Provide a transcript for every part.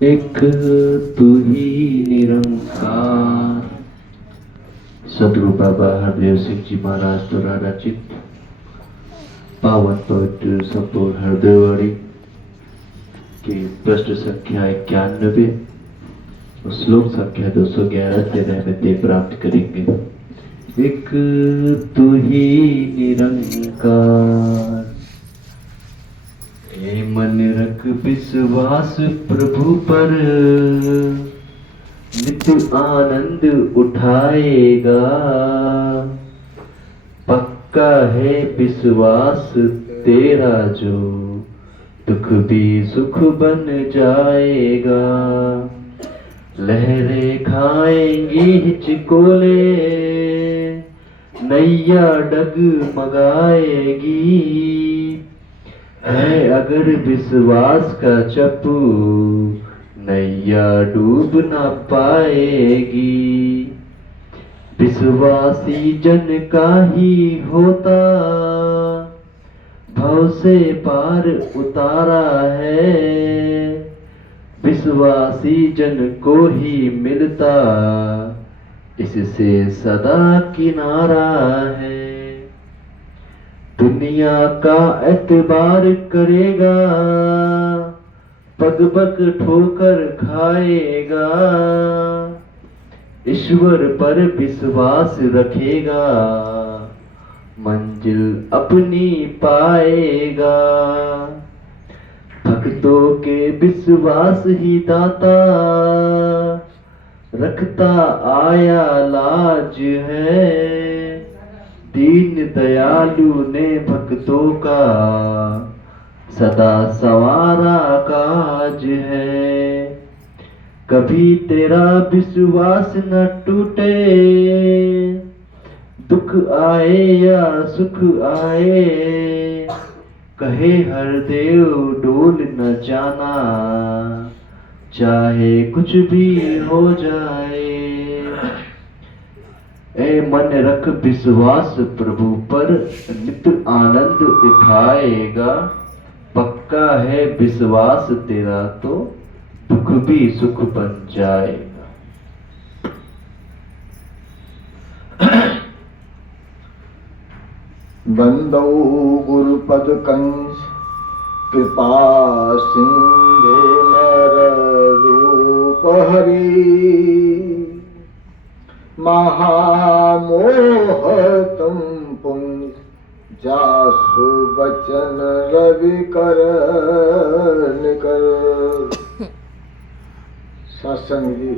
एक तू ही निरंकार। सदगुरु बाबा हरदेव सिंह जी महाराज द्वारा रचित पावन पवित्र संपूर्ण हृदयवाणी की पृष्ठ संख्या 91 और श्लोक संख्या 211 से रहमतें प्राप्त करेंगे। एक तू ही निरंकार, ए मन रख विश्वास प्रभु पर, नित्य आनंद उठाएगा। पक्का है विश्वास तेरा जो, दुख भी सुख बन जाएगा। लहरें खाएंगी हिचकोले, नैया डगमगाएगी। है अगर विश्वास का चप्पू, नैया डूब ना पाएगी। विश्वासी जन का ही होता, भव से पार उतारा है। विश्वासी जन को ही मिलता, इससे सदा किनारा है। दुनिया का एतबार करेगा, पग पग ठोकर खाएगा। ईश्वर पर विश्वास रखेगा, मंजिल अपनी पाएगा। भक्तों के विश्वास ही दाता, रखता आया लाज है। दीन दयालु ने भक्तों का, सदा संवारा काज है। कभी तेरा विश्वास न टूटे, दुख आए या सुख आए। कहे हरदेव डोल न जाना, चाहे कुछ भी हो जाए। ए मन रख विश्वास प्रभु पर, नित्य आनंद उठाएगा। पक्का है विश्वास तेरा तो, दुख भी सुख बन जाएगा। बंदौ गुरुपद कंस, कृपा सिंधु नर रूप हरि। महामोह तुम पुंज, जासु बचन रवि कर निकर। सत्संग जी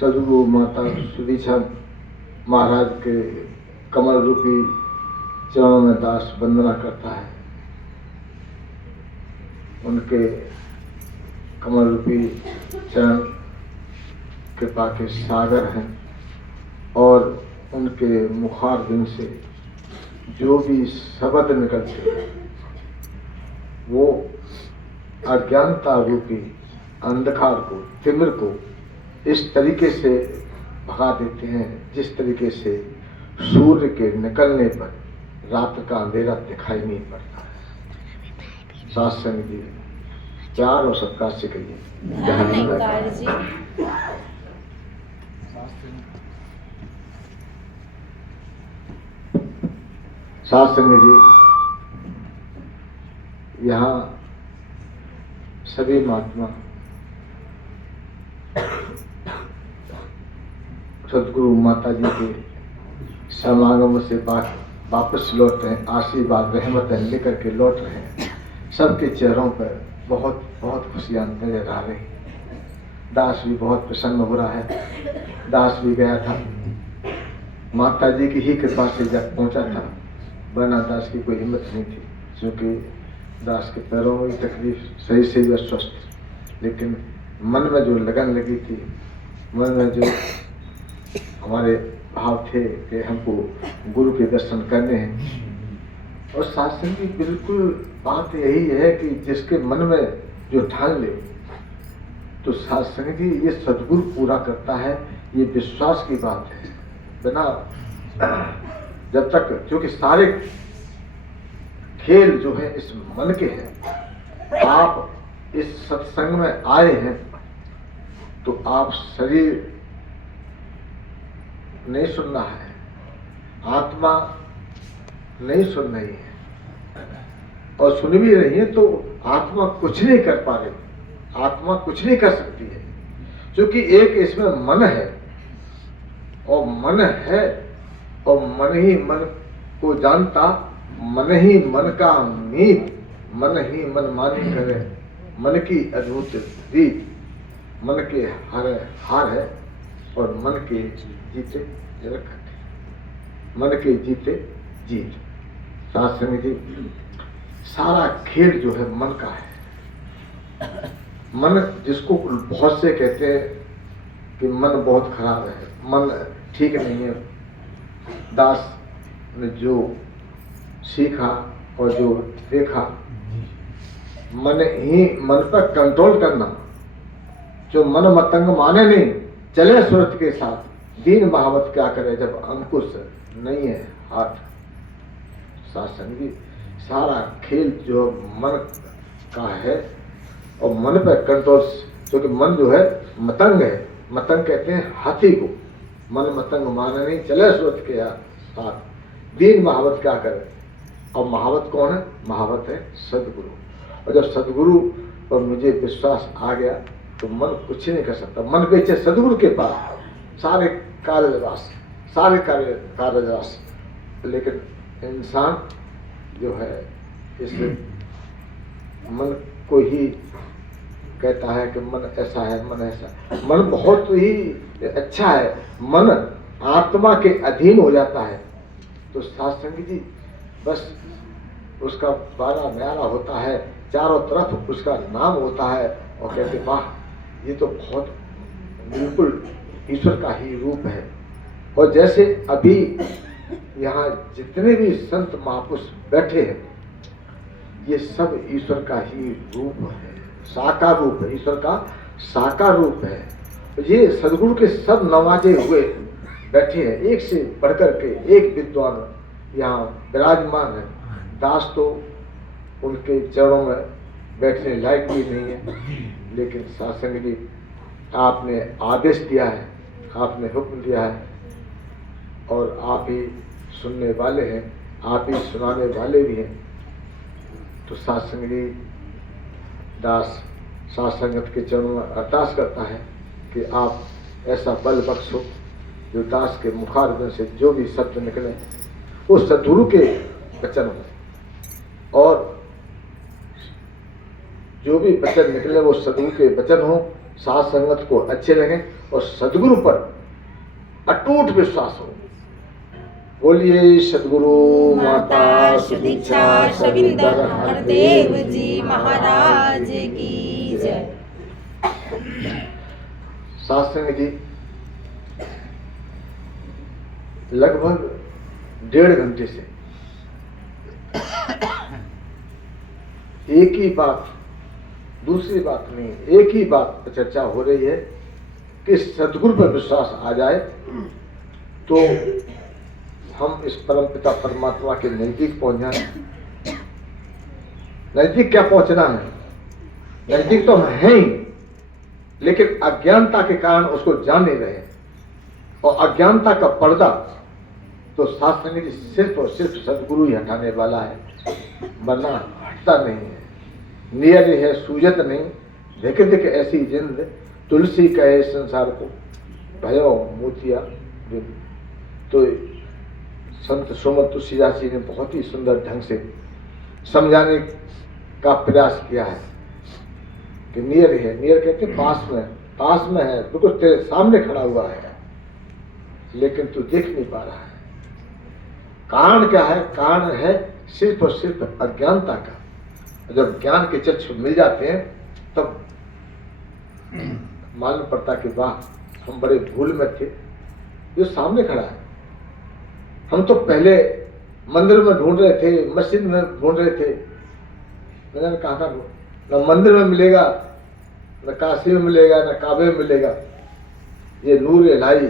सदगुरु माता सुदीक्षा महाराज के कमल रूपी चरणों में दास वंदना करता है। उनके कमल रूपी चरण कृपा के सागर हैं और उनके मुखारबिंद से जो भी शब्द निकलते हैं वो अज्ञानता रूपी अंधकार को, तिमिर को इस तरीके से भगा देते हैं जिस तरीके से सूर्य के निकलने पर रात का अंधेरा दिखाई नहीं पड़ता है। सत्संग जी प्यार और सत्कार से कहिए। सत्संग जी यहाँ सभी महात्मा सदगुरु माता जी के समागम से वापस लौट रहे हैं, आशीर्वाद रहमत लेकर के लौट रहे हैं। सबके चेहरों पर बहुत बहुत खुशियाँ नजर आ रही। दास भी बहुत प्रसन्न हो रहा है। दास भी गया था, माता जी की ही कृपा से जब पहुंचा था, वरना दास की कोई हिम्मत नहीं थी, क्योंकि दास के पैरों में तकलीफ, सही से भी अस्वस्थ, लेकिन मन में जो लगन लगी थी, मन में जो हमारे भाव थे कि हमको गुरु के दर्शन करने हैं। और सत्संग की बिल्कुल बात यही है कि जिसके मन में जो ठान ले, तो सत्संग जी ये सदगुरु पूरा करता है, ये विश्वास की बात है। बिना जब तक, क्योंकि सारे खेल जो है इस मन के हैं। आप इस सत्संग में आए हैं तो आप शरीर नहीं सुन रहा है, आत्मा नहीं सुन रही है, और सुन भी रही है तो आत्मा कुछ नहीं कर पा रही, आत्मा कुछ नहीं कर सकती है, क्योंकि एक इसमें मन है, और मन है और मन ही मन को जानता, मन ही मन का मीत, मन ही मन मानी करे, मन की अद्भुत रीत, मन के हार है और मन के जीते रख, मन के जीते जीत। साथ संग जी, सारा खेल जो है मन का है। मन जिसको बहुत से कहते हैं कि मन बहुत खराब है, मन ठीक नहीं है। दास ने जो सीखा और जो देखा, मन पर कंट्रोल करना, जो मन मतंग माने नहीं, चले सूरत के साथ, दीन महावत क्या करे जब अंकुश नहीं है हाथ। सासंगी, सारा खेल जो मन का है, और मन पर कंट्रोल, क्योंकि मन जो है मतंग है, मतंग कहते हैं हाथी को, मन मतंग माने नहीं, चले सूरत के साथ, दीन महावत क्या करे। और महावत कौन है? महावत है सदगुरु। और जब सदगुरु पर मुझे विश्वास आ गया तो मन कुछ नहीं कर सकता। मन पीछे सदगुरु के पास सारे कार्यरास, सारे कार्यरास। लेकिन इंसान जो है इस मन को ही कहता है कि मन ऐसा है, मन ऐसा। मन बहुत ही अच्छा है, मन आत्मा के अधीन हो जाता है तो सत्संग जी बस उसका बारा न्यारा होता है, चारों तरफ उसका नाम होता है, और कहते वाह ये तो बहुत बिल्कुल ईश्वर का ही रूप है। और जैसे अभी यहाँ जितने भी संत महापुरुष बैठे हैं, ये सब ईश्वर का ही रूप है, साकार रूप है, ईश्वर का साकार रूप है। ये सदगुरु के सब नवाजे हुए बैठे हैं, एक से बढ़कर के एक विद्वान यहाँ विराजमान है। दास तो उनके चरणों में बैठने लायक भी नहीं है, लेकिन सत्संग जी आपने आदेश दिया है, आपने हुक्म दिया है, और आप ही सुनने वाले हैं, आप ही सुनाने वाले भी हैं। तो सत्संग जी दास सत्संगत के चरणों में अरदास करता है कि आप ऐसा बल बख्शो जो दास के मुखारबिंद से जो भी शब्द निकले वो सद्गुरु के वचन हो, और जो भी वचन निकले वो सद्गुरु के वचन हो, साथ संगत को अच्छे लगे और सद्गुरु पर अटूट विश्वास हो। बोलिए सद्गुरु माता सुदीक्षा सविंदर हरदेव जी महाराज की जय। सत्संग जी लगभग 1.5 घंटे से एक ही बात, दूसरी बात नहीं, एक ही बात पर चर्चा हो रही है कि सद्गुरु पर विश्वास आ जाए तो हम इस परम पिता परमात्मा के नजदीक पहुंच जाए। नजदीक क्या पहुंचना है, नजदीक तो हम हैं ही, लेकिन अज्ञानता के कारण उसको जान नहीं रहे, और अज्ञानता का पर्दा तो शास्त्र में सिर्फ और सिर्फ सदगुरु ही हटाने वाला है, वरना हटता नहीं है। नियर है सूजत नहीं, देखे देखे ऐसी जिंद, तुलसी कहे संसार को भयो मोतिया। तो संत सुमत तुलसीदास जी ने बहुत ही सुंदर ढंग से समझाने का प्रयास किया है कि नियर है, नियर कहते पास में है, बिल्कुल तेरे सामने खड़ा हुआ है, लेकिन तू देख नहीं पा रहा है। कारण क्या है? कारण है सिर्फ और सिर्फ अज्ञानता का। जब ज्ञान के चक्षु मिल जाते हैं तब मालूम पड़ता कि वाह हम बड़े भूल में थे, जो सामने खड़ा है। हम तो पहले मंदिर में ढूंढ रहे थे, मस्जिद में ढूंढ रहे थे, मैंने कहा था न मंदिर में मिलेगा, न काशी में मिलेगा, न काबे में मिलेगा। ये नूर इलाही,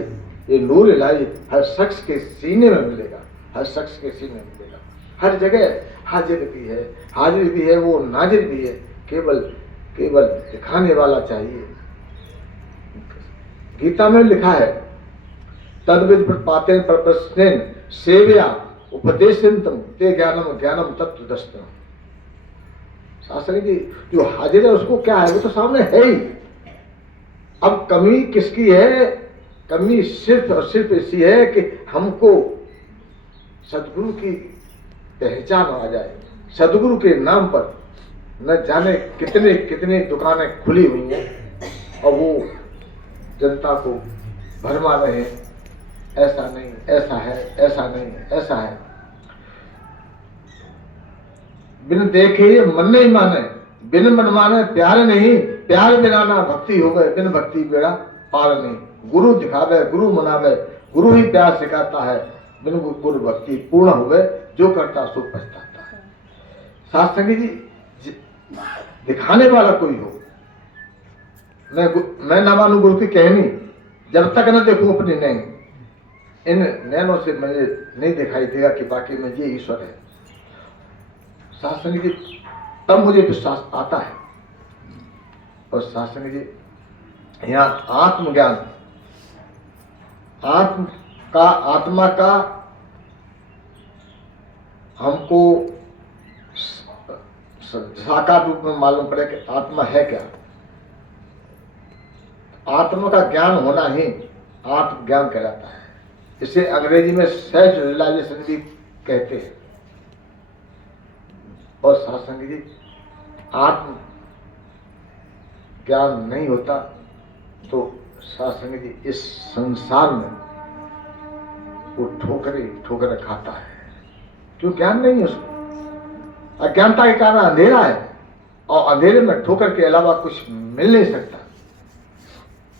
ये नूर इलाही हर शख्स के सीने में मिलेगा, हर शख्स के सीने में मिलेगा। हर जगह हाजिर भी है, वो नाजिर भी है। केवल केवल दिखाने वाला चाहिए। गीता में लिखा है, तद्विद प्रतिपातेन प्रप्रश्नेन सेवया उपदेशंतम ते ज्ञानम ज्ञानम तत्वदर्शनम। शास्त्री की जो हाजिर है उसको क्या है, वो तो सामने है ही। अब कमी किसकी है? कमी सिर्फ और सिर्फ इसी है कि हमको सदगुरु की पहचान आ जाए। सदगुरु के नाम पर न जाने कितने कितने दुकानें खुली हुई हैं और वो जनता को भरमा रहे हैं, ऐसा नहीं, ऐसा है, ऐसा नहीं, ऐसा है। बिन देखे ये मन नहीं माने, बिन मन माने प्यार नहीं, प्यार बिना ना भक्ति हो गए, बिन भक्ति बेड़ा पार नहीं। गुरु दिखावे, गुरु मनावे, गुरु ही प्यार सिखाता है, बिन गुरु भक्ति पूर्ण हो गए, जो करता सो पछताता है। साथ संगी जी, दिखाने वाला कोई हो, मैं ना मानू गुरु की कहनी, जब तक न देखूं अपनी नैन, इन नैनों से मुझे नहीं दिखाई देगा कि बाकी में ये ईश्वर है। शास्त्र जी, तब मुझे विश्वास आता है। और शास्त्र जी, यहाँ आत्मज्ञान, आत्मा का हमको साकार रूप में मालूम पड़े कि आत्मा है क्या। आत्मा का ज्ञान होना ही आत्मज्ञान कहलाता है। इसे अंग्रेजी में सेल्फ रियलाइजेशन भी कहते हैं। और सत्संग जी, आत्म ज्ञान नहीं होता तो सत्संग जी इस संसार में वो ठोकरे खाता है, क्यों? ज्ञान नहीं है उसको। अज्ञानता के कारण अंधेरा है और अंधेरे में ठोकर के अलावा कुछ मिल नहीं सकता।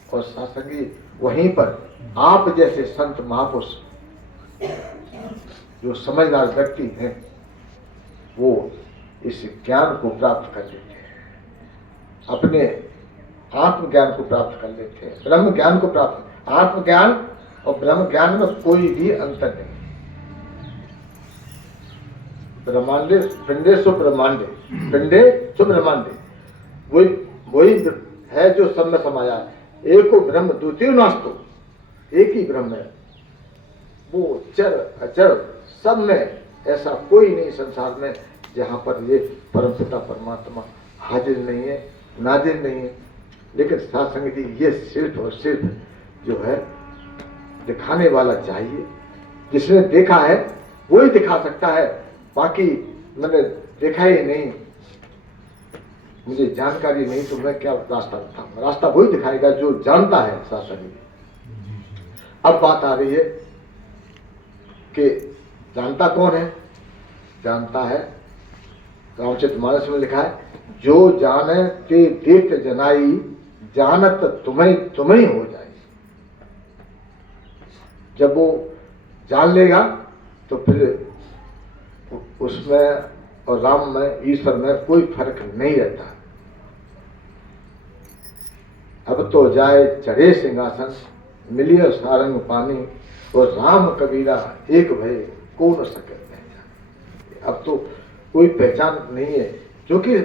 और सत्संगी वहीं पर आप जैसे संत महापुरुष जो समझदार व्यक्ति हैं वो इस ज्ञान को प्राप्त कर लेते हैं, अपने आत्मज्ञान को प्राप्त कर लेते हैं, ब्रह्म ज्ञान को प्राप्त। आत्मज्ञान और ब्रह्म ज्ञान में कोई भी अंतर नहीं। ब्रह्मांडे पिंडे सो ब्रह्मांडे, पिंडे सो ब्रह्मांडे, वही है जो सब में समाया है। एको ब्रह्म द्वितीय नास्तो, एक ही ब्रह्म है, वो चर अचर सब में। ऐसा कोई नहीं संसार में जहाँ पर ये परम पिता परमात्मा हाजिर नहीं है, नाजिर नहीं है। लेकिन सत्संग जी, ये सिर्फ और सिर्फ जो है दिखाने वाला चाहिए। जिसने देखा है वो ही दिखा सकता है, बाकी मैंने देखा ही नहीं, मुझे जानकारी नहीं, तो मैं क्या रास्ता बताऊंगा? रास्ता वही दिखाएगा जो जानता है सत्संग जी। अब बात आ रही है कि जानता कौन है? जानता है, रामचरितमानस में लिखा है, जो जाने ते देख जनाई, जानत तुम्हें हो जाए। जब वो जान लेगा तो फिर उसमें और राम में, ईश्वर में कोई फर्क नहीं रहता। अब तो जाए चढ़े सिंहासन, मिलिए सारंग पानी, और राम कबीरा एक भय को न सके पहचान। अब तो कोई पहचान नहीं है, क्योंकि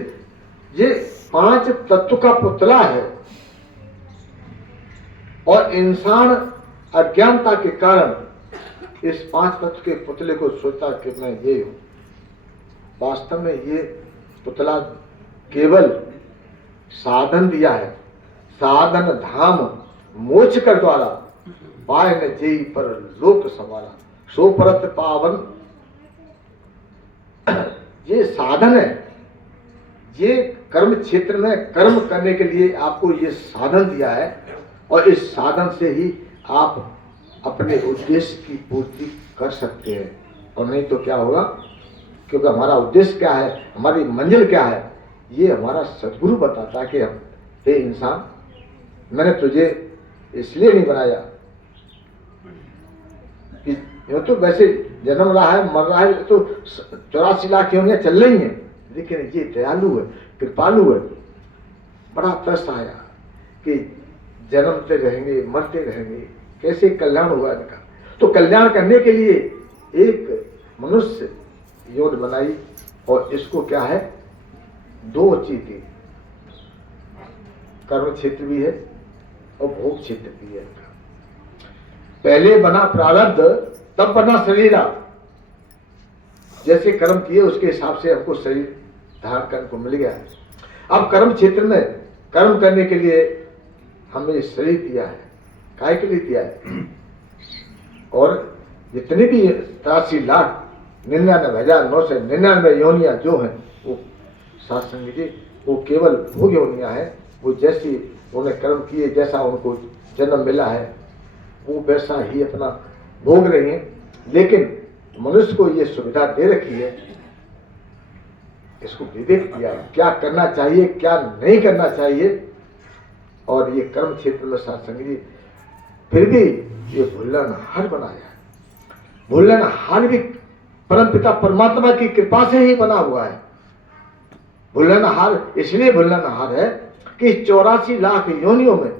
ये पांच तत्व का पुतला है और इंसान अज्ञानता के कारण इस पांच तत्व के पुतले को सोचता कि मैं ये हूं। वास्तव में ये पुतला केवल साधन दिया है, साधन धाम मोक्ष कर द्वारा पाए न जेई पर लोक संवारा, सो परत पावन। ये साधन है, ये कर्म क्षेत्र में कर्म करने के लिए आपको ये साधन दिया है और इस साधन से ही आप अपने उद्देश्य की पूर्ति कर सकते हैं। और नहीं तो क्या होगा, क्योंकि हमारा उद्देश्य क्या है, हमारी मंजिल क्या है, ये हमारा सद्गुरु बताता है कि हम, हे इंसान, मैंने तुझे इसलिए नहीं बनाया कि तो वैसे जन्म रहा है, मर रहा है, तो 84 लाख योनियां चल रही हैं, लेकिन ये दयालु है, कृपालु है। बड़ा तरस आया कि जन्मते रहेंगे, मरते रहेंगे, कैसे कल्याण होगा इनका। तो कल्याण करने के लिए एक मनुष्य योनि बनाई और इसको क्या है, दो चीज दी, कर्म क्षेत्र भी है और भोग क्षेत्र भी है। पहले बना प्रारब्ध, तब बना शरीरा। जैसे कर्म किए उसके हिसाब से हमको शरीर धारण करने को मिल गया। अब कर्म क्षेत्र में कर्म करने के लिए हमें शरीर दिया है। काहे के लिए दिया है? और जितनी भी 83,99,999 योनियां जो हैं, वो सत्संग जी वो केवल भोग योनियां हैं। वो जैसी उन्हें कर्म किए, जैसा उनको जन्म मिला है, वो वैसा ही अपना भोग रही हैं। लेकिन मनुष्य को ये सुविधा दे रखी है, इसको विवेक दिया है, क्या करना चाहिए क्या नहीं करना चाहिए। और ये कर्म क्षेत्र में सत्संग जी फिर भी ये भूलनहार बनाया है। भूलनहार भी परमपिता परमात्मा की कृपा से ही बना हुआ है। भूलनहार इसलिए भूलनहार है कि 84 लाख योनियों में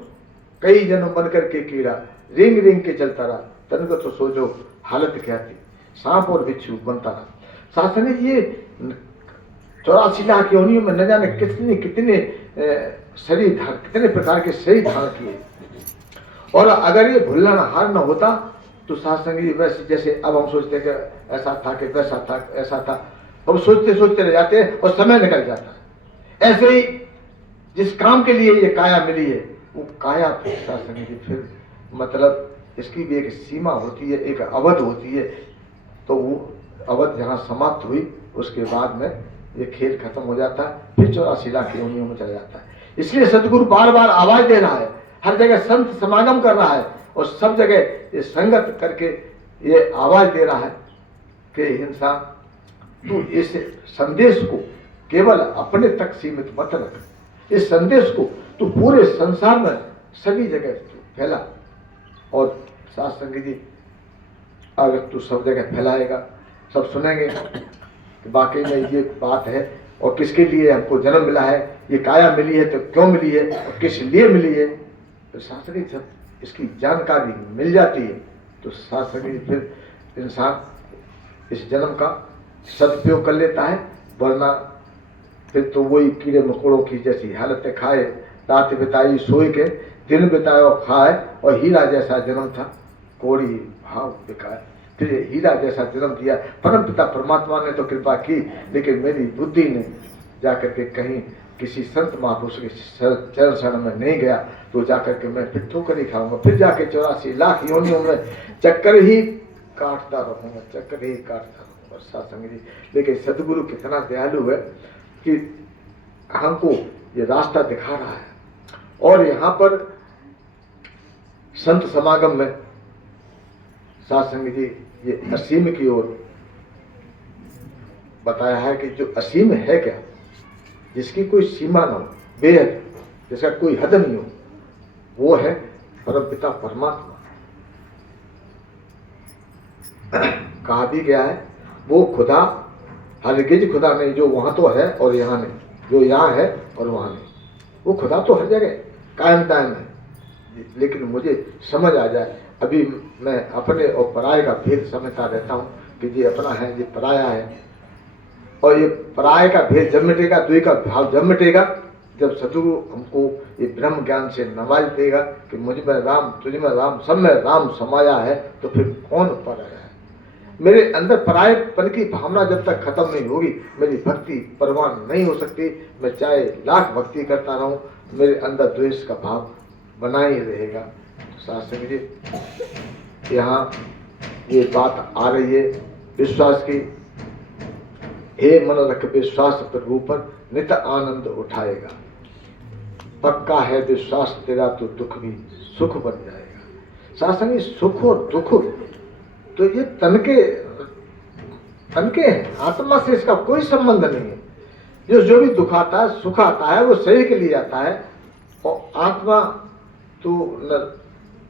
कई जन्म बनकर के कीड़ा रिंग रिंग के चलता रहा। तन को तो सोचो हालत क्या थी, सांप और बिच्छू बनता रहा। शासन ये 84 लाख योनियों में न जाने कितने कितने शरीर धारण, कितने प्रकार के शरीर धारण किए। और अगर ये भूलनहार न होता तो शासन वैसे जैसे अब हम सोचते कि ऐसा था कि वैसा था ऐसा था, हम सोचते सोचते रह जाते हैं और समय निकल जाता है। ऐसे ही जिस काम के लिए ये काया मिली है, वो काया शासन की फिर मतलब इसकी भी एक सीमा होती है, एक अवध होती है। तो वो अवध जहाँ समाप्त हुई उसके बाद में ये खेल खत्म हो जाता है, फिर 84 लाख योनियों में चला जाता है। इसलिए सदगुरु बार बार आवाज दे रहा है, हर जगह संत समागम कर रहा है और सब जगह ये संगत करके ये आवाज दे रहा है कि इंसान तू इस संदेश को केवल अपने तक सीमित मत रख। इस संदेश को तू पूरे संसार में सभी जगह फैला। और सत्संग जी अगर तू सब जगह फैलाएगा, सब सुनेंगे कि वाकई में ये बात है और किसके लिए हमको जन्म मिला है, ये काया मिली है तो क्यों मिली है और किस लिए मिली है। तो शास्त्री जब इसकी जानकारी मिल जाती है तो शास्त्री फिर इंसान इस जन्म का सदुपयोग कर लेता है। वरना फिर तो वही कीड़े मकोड़ों की जैसी हालतें खाए, रात बिताई सोए के, दिन बिताए खाए और हीरा जैसा जन्म था कोड़ी भाव बिकाए। फिर हीरा जैसा जन्म दिया। परमपिता परमात्मा ने तो कृपा की, लेकिन मेरी बुद्धि ने जाकर के कहीं किसी संत महापुरुष के चरण शरण में नहीं गया तो जाकर के मैं फिर ठोकर ही खाऊंगा, फिर जाके 84 लाख योनियों में चक्कर ही काटता रहूंगा, चक्कर ही काटता रहूंगा। सत्संग जी लेकिन सदगुरु कितना दयालु है कि हमको ये रास्ता दिखा रहा है। और यहाँ पर संत समागम में सत्संग जी ये असीम की ओर बताया है कि जो असीम है क्या, जिसकी कोई सीमा ना हो, बेहद, जिसका कोई हद नहीं हो, वो है परमपिता परमात्मा। कहा भी गया है वो खुदा हरगिज खुदा नहीं, जो वहां तो है और यहाँ नहीं, जो यहाँ है और वहां नहीं। वो खुदा तो हर जगह कायम दायम है। लेकिन मुझे समझ आ जाए, अभी मैं अपने और पराये का भेद समझता रहता हूँ कि ये अपना है ये पराया है। और ये पराये का भेद जब मिटेगा, द्वि का भाव जब मिटेगा, जब सदगुरु हमको ये ब्रह्म ज्ञान से नवाज देगा कि मुझ में राम, तुझ में राम, सब में राम समाया है, तो फिर कौन पराया है। मेरे अंदर परायेपन की भावना जब तक खत्म नहीं होगी, मेरी भक्ति परवान नहीं हो सकती। मैं चाहे लाख भक्ति करता रहूं, मेरे अंदर द्वेष का भाव बना ही रहेगा। शास्त्री जी यहाँ ये बात आ रही है विश्वास की, हे मन रख विश्वास प्रभु पर नित आनंद उठाएगा। पक्का है विश्वास तेरा तो दुख भी सुख बन जाएगा। शासन सुख और दुख तो ये तनके हैं, आत्मा से इसका कोई संबंध नहीं है। जो भी दुख आता है सुख आता है वो शरीर के लिए आता है। और आत्मा तो न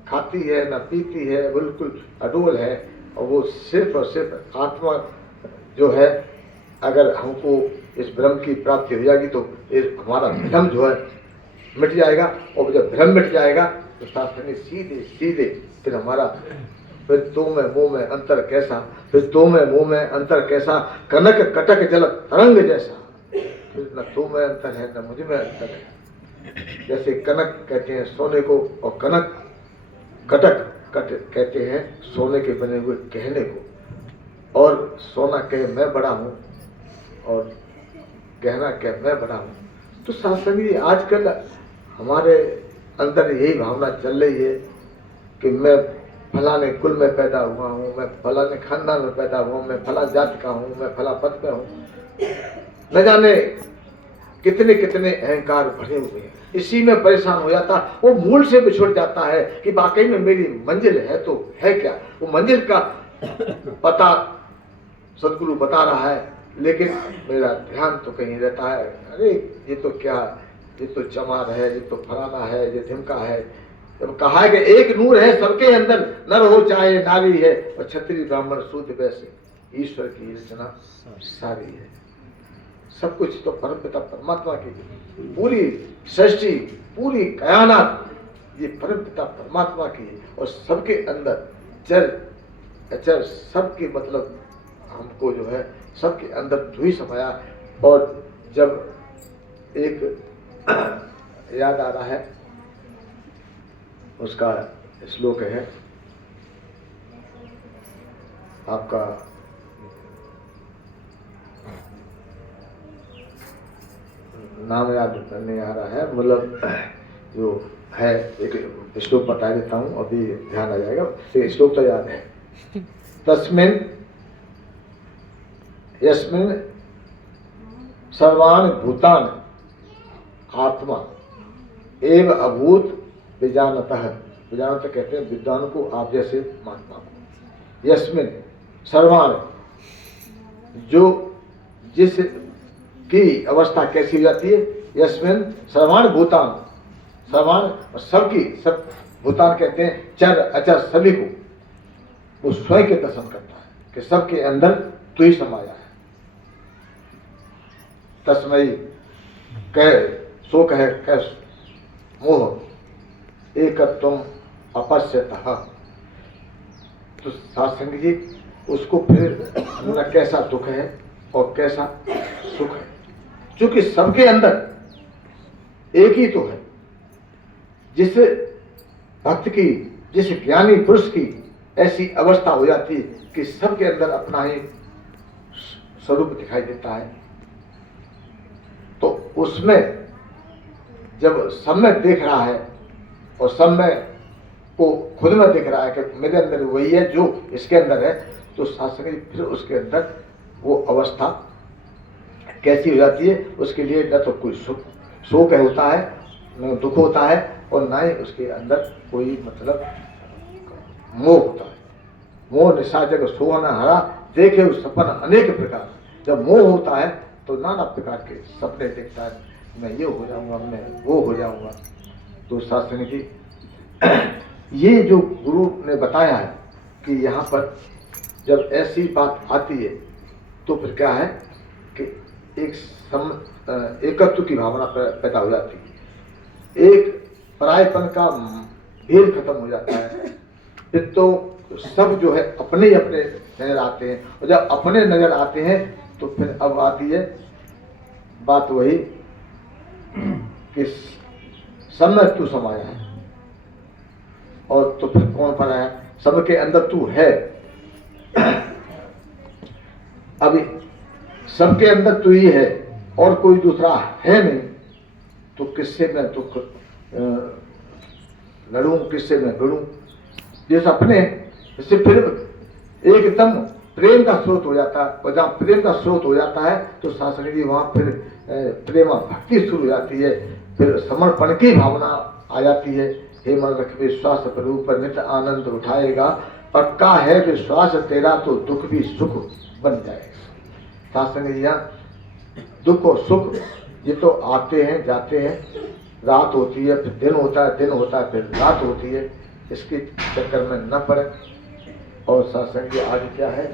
खाती है न पीती है, बिल्कुल अडोल है। और वो सिर्फ और सिर्फ आत्मा जो है, अगर हमको इस ब्रह्म की प्राप्ति हो जाएगी तो हमारा भ्रम जो है मिट जाएगा। और जब भ्रम मिट जाएगा तो शास्त्र ने सीधे सीधे फिर हमारा फिर तो में मुंह में अंतर कैसा, फिर तो में मुंह में अंतर कैसा, कनक कटक जल तरंग जैसा। फिर न तो में अंतर है न मुझ में अंतर है। जैसे कनक कहते हैं सोने को, और कनक कटक कहते हैं सोने के बने हुए गहने को। और सोना कहे मैं बड़ा हूँ और गहना कहे मैं बड़ा हूँ। तो सत्संगी आजकल हमारे अंदर यही भावना चल रही है कि मैं फलाने कुल में पैदा हुआ हूँ, मैं फलाने खानदान में पैदा हुआ हूँ, मैं फला जाति का हूँ, मैं फला पद पे हूँ। न जाने कितने कितने अहंकार भरे हुए हैं। इसी में परेशान हो जाता, वो मूल से बिछुड़ जाता है कि वाकई में मेरी मंजिल है तो है क्या। वो मंजिल का पता सदगुरु बता रहा है, लेकिन मेरा ध्यान तो कहीं रहता है, अरे ये तो क्या, ये तो चमार है, ये तो फलाना है, ये धिमका है। जब कहा है कि एक नूर है सबके अंदर, नर हो चाहे नारी है, और क्षत्रिय ब्राह्मण शूद्र वैश्य, ईश्वर की रचना सारी है। सब कुछ तो परमपिता परमात्मा की पूरी सृष्टि, पूरी कायनात ये परमपिता परमात्मा की है। और सबके अंदर चर अचर सबके मतलब हमको जो है सबके अंदर धुई समाया। और जब एक याद आ रहा है, उसका श्लोक है आपका, नाम याद नहीं आ रहा है, मतलब जो है एक श्लोक बता देता हूँ, अभी ध्यान आ जाएगा। ये श्लोक तो याद है, तस्मिन् यस्मिन् सर्वाणि भूतानि आत्मा एव अभूत विजानतः। विजानतः कहते हैं विद्वान को, आप जैसे महात्मा को। यस्मिन् सर्वाणि, जो जिस की अवस्था कैसी हो जाती है, यस्मिन् सर्वाणि भूतानि, सर्वाणि सबकी, सब भूतान कहते हैं चर अचर सभी को, वो स्वयं के दर्शन करता है कि सबके अंदर तू ही समाया है। तस्मै कह सो कह कह मोह एकत्वम अपश्यतः। तो सत्संग जी उसको फिर न कैसा दुख है और कैसा सुख है, क्योंकि सबके अंदर एक ही तो है। जिस भक्त की, जिस ज्ञानी पुरुष की ऐसी अवस्था हो जाती है कि सबके अंदर अपना ही स्वरूप दिखाई देता है, तो उसमें जब सब में देख रहा है और सब में को खुद में देख रहा है कि मेरे अंदर वही है जो इसके अंदर है, तो सत्संग फिर उसके अंदर वो अवस्था कैसी हो जाती है, उसके लिए न तो कोई शोक होता है, न दुख होता है, और न ही उसके अंदर कोई मतलब मोह होता है। मोह निशा जग सोहन हरा, देखे उस सपन अनेक प्रकार। जब मोह होता है तो नाना प्रकार के सपने देखता है, मैं ये हो जाऊंगा, मैं वो हो जाऊंगा। तो शास्त्र की ये जो गुरु ने बताया है कि यहाँ पर जब ऐसी बात आती है तो फिर क्या है कि एक एकत्व की भावना पैदा हो जाती है, एक परायपन का भीड़ खत्म हो जाता है। फिर तो सब जो है अपने ही अपने नजर आते हैं, और जब अपने नजर आते हैं तो फिर अब आती है बात वही कि सब में तू समाया है, और तो फिर कौन पड़ा है, सबके अंदर तू है। अभी सबके अंदर तू ही है और कोई दूसरा है नहीं, तो किससे मैं दुख लड़ूं, किससे मैं लड़ूं। जैसे अपने इससे फिर एकदम प्रेम का स्रोत हो जाता है, और जहाँ प्रेम का स्रोत हो जाता है तो शास्त्री जी वहाँ फिर प्रेम भक्ति शुरू हो जाती है, फिर समर्पण की भावना आ जाती है। हे मन रख विश्वास प्रभु पर नित्य आनंद उठाएगा, पक्का है विश्वास तेरा तो दुख भी सुख बन जाएगा। शास्त्री जी यहाँ दुख और सुख ये तो आते हैं जाते हैं, रात होती है फिर दिन होता है, दिन होता है फिर रात होती है, इसके चक्कर में न पड़े। और सत्संग आगे क्या है,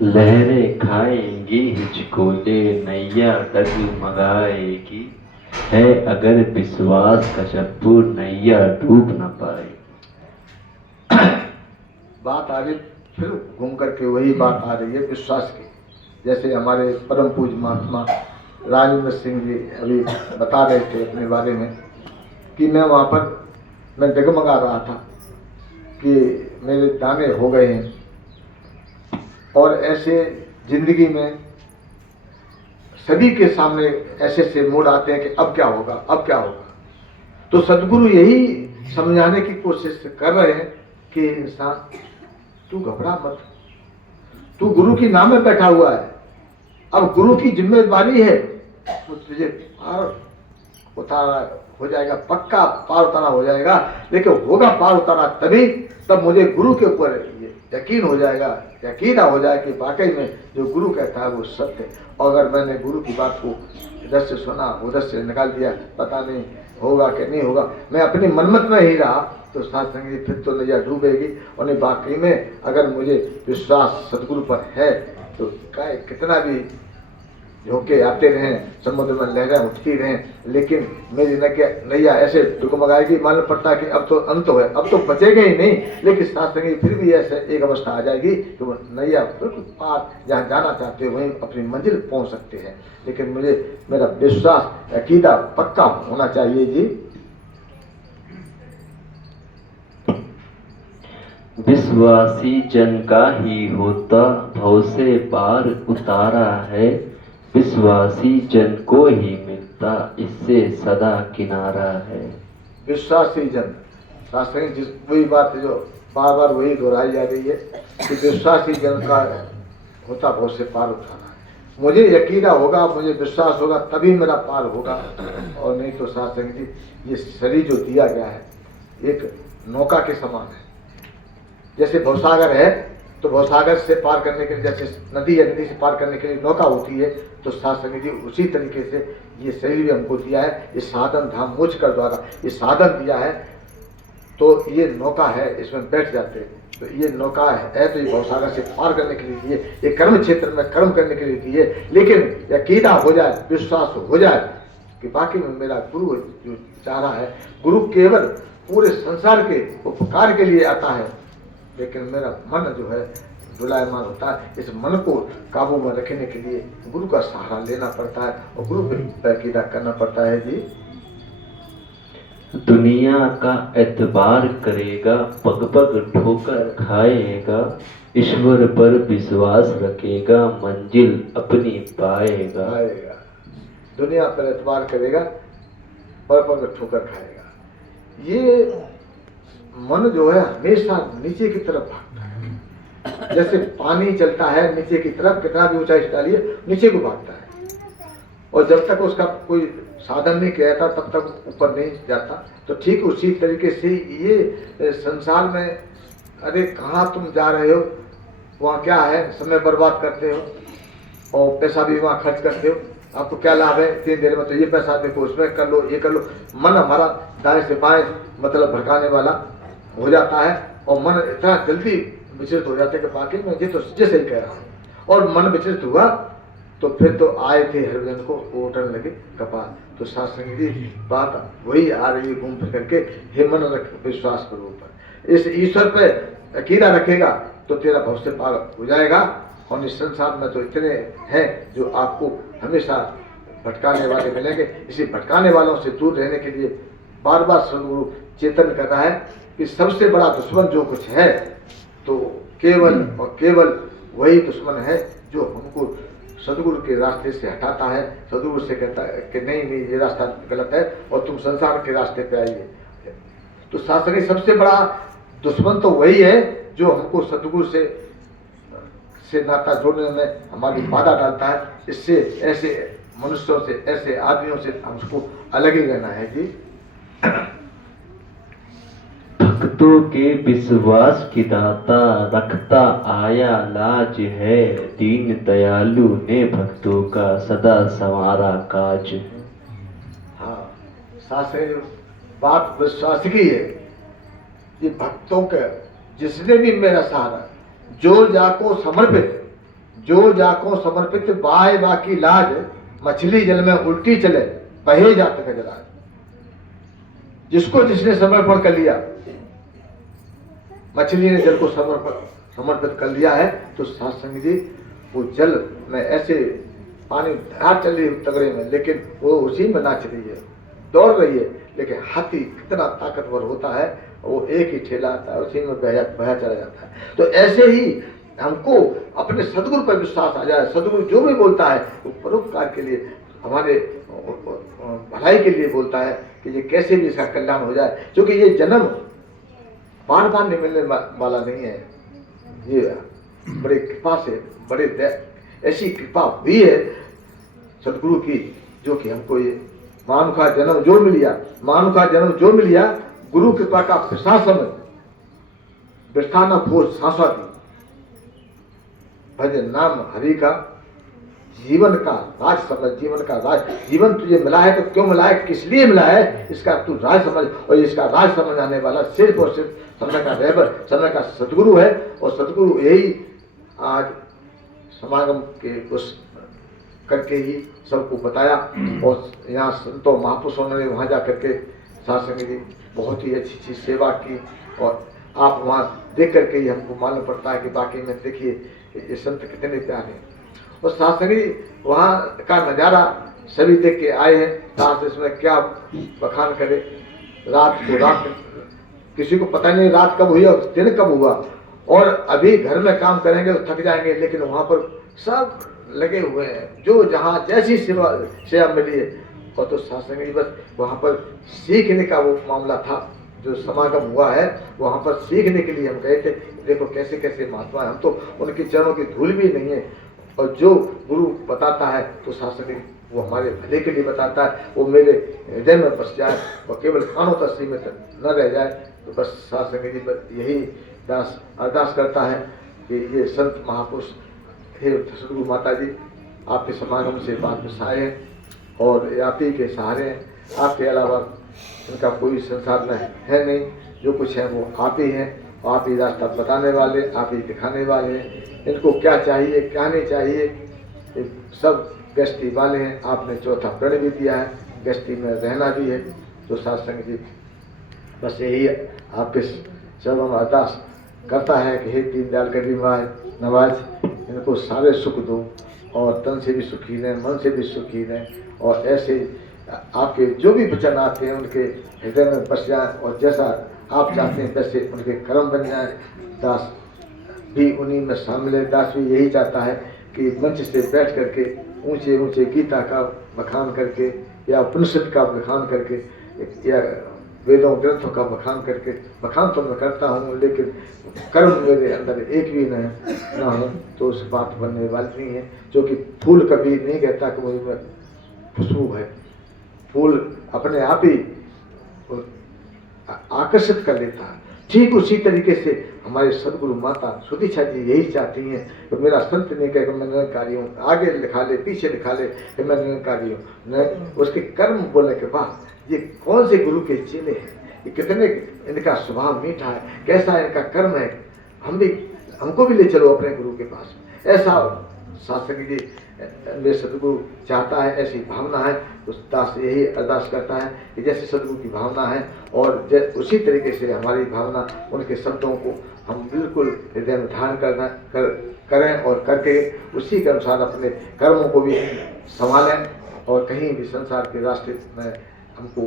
लहरें खाएंगी हिचकोले नैया डगमगाएगी, है अगर विश्वास का चप्पू नैया डूब न पाए। बात आगे फिर घूम करके वही बात आ रही है विश्वास की। जैसे हमारे परम पूज्य महात्मा राजेंद्र सिंह जी अभी बता रहे थे अपने बारे में कि मैं डगमगा रहा था कि मेरे दाने हो गए हैं, और ऐसे जिंदगी में सभी के सामने ऐसे ऐसे मोड़ आते हैं कि अब क्या होगा, अब क्या होगा। तो सदगुरु यही समझाने की कोशिश कर रहे हैं कि इंसान तू घबरा मत, तू गुरु की नाम में बैठा हुआ है। अब गुरु की जिम्मेदारी है वो तुझे पार उतारा हो जाएगा, पक्का पार उतारा हो जाएगा। लेकिन होगा पार उतारा तभी तब मुझे गुरु के ऊपर ये यकीन हो जाएगा, यकीन हो जाए कि वाकई में जो गुरु कहता है वो सत्य है। और अगर मैंने गुरु की बात को इधर से सुना उधर से निकाल दिया, पता नहीं होगा कि नहीं होगा, मैं अपनी मनमत में ही रहा, तो साथ संगी फिर तो नैया डूबेगी। और नहीं, बाकी में अगर मुझे विश्वास सदगुरु पर है तो क्या कितना भी झोंके आते रहें, समुद्र में लहरें उठती रहें, लेकिन मेरी नैया ऐसे डुगमगाएगी, मालूम पड़ता है कि अब तो अंत है, अब तो बचेगा ही नहीं। लेकिन साथ संगी फिर भी ऐसे एक अवस्था आ जाएगी कि वो नैया बिल्कुल पार जहाँ जाना चाहते हो वहीं अपनी मंजिल पहुँच सकते हैं। लेकिन मुझे मेरा विश्वास अकीदा पक्का होना चाहिए जी। विश्वासी जन का ही होता भव से पार उतारा है, विश्वासी जन को ही मिलता इससे सदा किनारा है। विश्वासी जन, शास्त्र जिस वही बात जो बार बार वही दोहराई जा रही है कि विश्वासी जन का होता भव से पार उतारा है। मुझे यकीन होगा, मुझे विश्वास होगा तभी मेरा पार होगा, और नहीं तो शास्त्र जी ये शरीर जो दिया गया है एक नौका के समान है। जैसे भवसागर है तो भवसागर से पार करने के लिए, जैसे नदी है नदी से पार करने के लिए नौका होती है, तो शास्त्र जी उसी तरीके से ये शरीर भी हमको दिया है, ये साधन धाम मुझ कर द्वारा ये साधन दिया है, तो ये नौका है, इसमें बैठ जाते हैं। तो ये नौका है तो ये भवसागर से पार करने के लिए दिए, ये कर्म क्षेत्र में कर्म करने के लिए दिए। लेकिन यकीना हो जाए, विश्वास हो जाए कि बाकी में मेरा गुरु जो चाह रहा है, गुरु केवल पूरे संसार के उपकार के लिए आता है, लेकिन मेरा मन जो है दुलायमान होता है। इस मन को काबू में रखने के लिए गुरु का सहारा लेना पड़ता है और गुरु पर अकीदा करना पड़ता है जी। दुनिया का एतबार करेगा, पग पग ठोकर खाएगा, ईश्वर पर विश्वास रखेगा, मंजिल अपनी पाएगा। दुनिया पर एतबार करेगा, पग पग ठोकर खाएगा। ये मन जो है हमेशा नीचे की तरफ भागता है। जैसे पानी चलता है नीचे की तरफ, कितना भी ऊंचाई डालिए नीचे को भागता है, और जब तक उसका कोई साधन नहीं किया था तब तक ऊपर नहीं जाता। तो ठीक उसी तरीके से ये संसार में, अरे कहाँ तुम जा रहे हो, वहाँ क्या है, समय बर्बाद करते हो और पैसा भी वहाँ खर्च करते हो, आपको क्या लाभ है, 3 देर में तो ये पैसा देखो, उसमें कर लो, ये कर लो। मन हमारा दाएं से बाएं मतलब भड़काने वाला हो जाता है, और मन इतना जल्दी विचलित हो जाते हैं कि बाकी में ये तो जैसे ही कह रहा हूँ। और मन विचलित हुआ तो फिर तो आए थे हरिजन को उठने लगे कपाल। तो शास्त्र की बात वही आ रही है घूम फिर करके, हे मन रख विश्वास प्रभु पर, इस ईश्वर पे अकीदा रखेगा तो तेरा भव से पार हो जाएगा। और इस संसार में तो इतने हैं जो आपको हमेशा भटकाने वाले मिलेंगे। इसी भटकाने वालों से दूर रहने के लिए बार बार सदगुरु चेतन कर रहा है कि सबसे बड़ा दुश्मन जो कुछ है तो केवल और केवल वही दुश्मन है जो हमको सदगुरु के रास्ते से हटाता है। सदगुरु से कहता है कि नहीं नहीं ये रास्ता गलत है और तुम संसार के रास्ते पे आइए। तो शास्त्र की सबसे बड़ा दुश्मन तो वही है जो हमको सदगुरु से नाता जोड़ने में हमारी बाधा डालता है। इससे ऐसे मनुष्यों से, ऐसे आदमियों से हमको अलग ही रहना है जी। भक्तों के विश्वास की दाता रखता आया लाज है, दीन दयालु ने भक्तों का सदा संवारा काज। हाँ, शास्त्र बात विश्वास की है। ये भक्तों के जिसने भी मेरा सहारा, जो जाको समर्पित बाय बाकी लाज, मछली जल में उल्टी चले बहे जाते गजराज। जिसको जिसने समर्पण कर लिया, मछली ने जल को समर्पित कर लिया है, तो सत्संग जी वो जल में ऐसे पानी धार चल रही है तगड़े में, लेकिन वो उसी में नाच रही है, दौड़ रही है। लेकिन हाथी कितना ताकतवर होता है, वो एक ही ठेला आता है, उसी में बह चला जाता है। तो ऐसे ही हमको अपने सदगुरु पर विश्वास आ जाए। सदगुरु जो भी बोलता है वो परोपकार के लिए, हमारे भलाई के लिए बोलता है कि ये कैसे भी इसका कल्याण हो जाए। क्योंकि ये जन्म बार बार नहीं मिलने वाला नहीं है, ये बड़े कृपा से, बड़े ऐसी कृपा हुई है सदगुरु की, जो कि हमको ये मानव का जन्म जो मिल गया, मानव का जन्म जो मिल गया, गुरु कृपा का प्रशासन वृथा न भोज सांसा दी, भजन नाम हरि का जीवन का राज समझ। जीवन का राज, जीवन तुझे मिला है तो क्यों मिला है, किस लिए मिला है, इसका तू राज समझ। और इसका राज समझाने वाला सिर्फ और सिर्फ समय का रहबर, समय का सदगुरु है। और सदगुरु यही आज समागम के उस करके ही सबको बताया। और यहाँ संतों महापुरुषों ने वहाँ जा करके साधु जी बहुत ही अच्छी सेवा की। और आप वहाँ देख करके ही हमको मालूम पड़ता है कि बाकी में देखिए ये संत कितने प्यारे हैं। और साधु जी वहाँ का नज़ारा सभी देख के आए हैं। साथ इसमें क्या बखान करे, रात को रात किसी को पता नहीं रात कब हुई और दिन कब हुआ। और अभी घर में काम करेंगे तो थक जाएंगे, लेकिन वहाँ पर सब लगे हुए हैं, जो जहाँ जैसी सेवा मिली है। और तो सत्संग जी बस वहाँ पर सीखने का वो मामला था, जो समागम हुआ है वहाँ पर सीखने के लिए हम गए थे। देखो कैसे कैसे महात्मा है, हम तो उनके चरणों की धूल भी नहीं है। और जो गुरु बताता है तो शास्त्री वो हमारे भले के लिए बताता है, वो मेरे हृदय में बस जाए और केवल कानों तक सीमित न रह जाए। तो बस शास्त्री जी बस यही अरदास करता है कि ये संत महापुरुष हे सदगुरु माता जी आपके समागम से बात में आए हैं और आप ही के सहारे हैं। आपके अलावा इनका कोई संसार में है नहीं, जो कुछ है वो आप ही हैं। आप ही रास्ता बताने वाले, आप ही दिखाने वाले हैं। इनको क्या चाहिए क्या नहीं चाहिए सब गृहस्थी वाले हैं। आपने चौथा प्रण भी दिया है, गृहस्थी में रहना भी है। तो सत्संग जी बस यही आपके चरणों में अरदास करता है कि हे दीनदयाल गरीब नवाज इनको सारे सुख दो और तन से भी सुखी रहें, मन से भी सुखी रहें। और ऐसे आपके जो भी वचन आते हैं उनके हृदय में बस जाएं और जैसा आप चाहते हैं वैसे उनके कर्म बन जाएं। दास भी उन्हीं में शामिल है। दास भी यही चाहता है कि मंच से बैठ करके ऊंचे ऊंचे गीता का बखान करके या उपनिषद का बखान करके या वेदों ग्रंथों का बखान करके, बखान तो मैं करता हूँ लेकिन कर्म मेरे अंदर एक भी ना हो तो उस बात बनने वाली नहीं है। जो कि फूल कभी नहीं कहता कि मुझे में खुशबू है, फूल अपने आप ही आकर्षित कर लेता है। ठीक उसी तरीके से हमारे सदगुरु माता सुदीक्षा जी यही चाहती हैं कि मेरा संत नहीं कहे कि मैं निरंकारी हूँ, आगे लिखा ले पीछे लिखा ले कि मैं निरंकारी हूँ। उसके कर्म बोलने के बाद ये कौन से गुरु के चेले हैं, ये कितने इनका स्वभाव मीठा है, कैसा इनका कर्म है, हमको भी ले चलो अपने गुरु के पास। ऐसा शास्त्री जी मेरे सदगुरु चाहता है, ऐसी भावना है। उस दास यही अरदास करता है कि जैसे सदगुरु की भावना है और उसी तरीके से हमारी भावना उनके शब्दों को हम बिल्कुल हृदय में धारण करें और करके उसी के अनुसार अपने कर्मों को भी संभालें। और कहीं भी संसार के रास्ते में हमको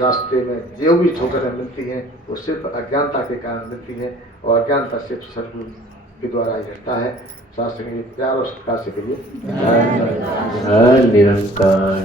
रास्ते में जो भी ठोकरें मिलती हैं वो सिर्फ अज्ञानता के कारण मिलती हैं और अज्ञानता सिर्फ सदगुरु के द्वारा ही हटता है। शास्त्री प्यार और सत्कार से करिए निरंकार।